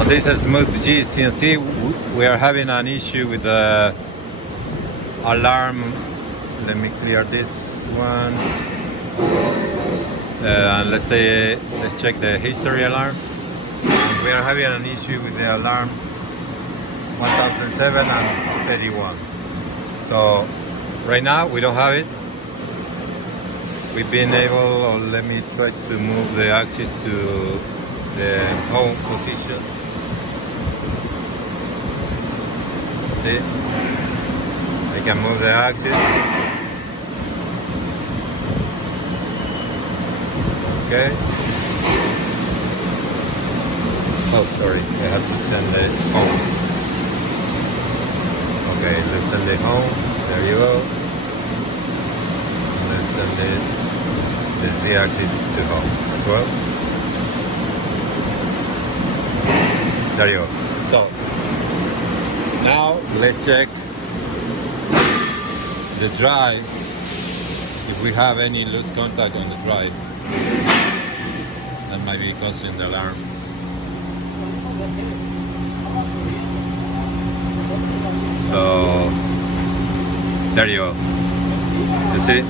On this SmoothG CNC, we are having an issue with the alarm. Let me clear this one. And let's check the history alarm. We are having an issue with the alarm 1007 and 31. So right now we don't have it. We've been able, or let me try to move the axis to the home position. See, I can move the axis. Okay. Oh, sorry, I have to send it home. Okay, let's send it home. There you go. Let's send the Z-axis to home as well. There you go. So now let's check the drive, if we have any loose contact on the drive. That might be causing the alarm. So there you go. You see?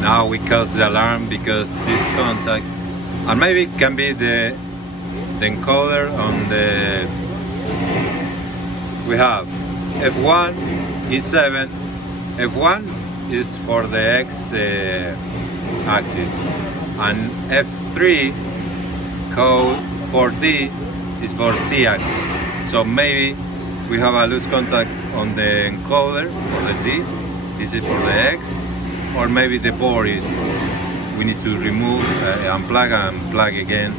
Now we cause the alarm because this contact, and maybe it can be the encoder on the. We have F1, E7. F1 is for the X axis, and F3 code 4D is for C axis. So maybe we have a loose contact on the encoder for the Z. This is for the X, or maybe the board is. We need to remove, unplug and plug again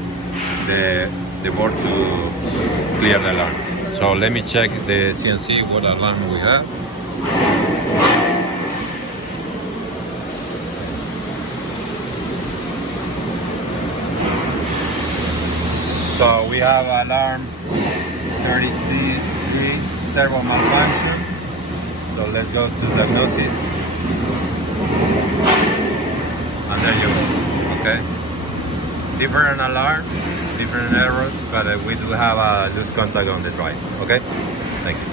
the board to clear the alarm. So let me check the CNC what alarm we have. So we have alarm 33 servo malfunction. So let's go to diagnosis. And there you go. Okay. Different alarms, different errors, but we do have a loose contact on the drive. Okay. Thank you.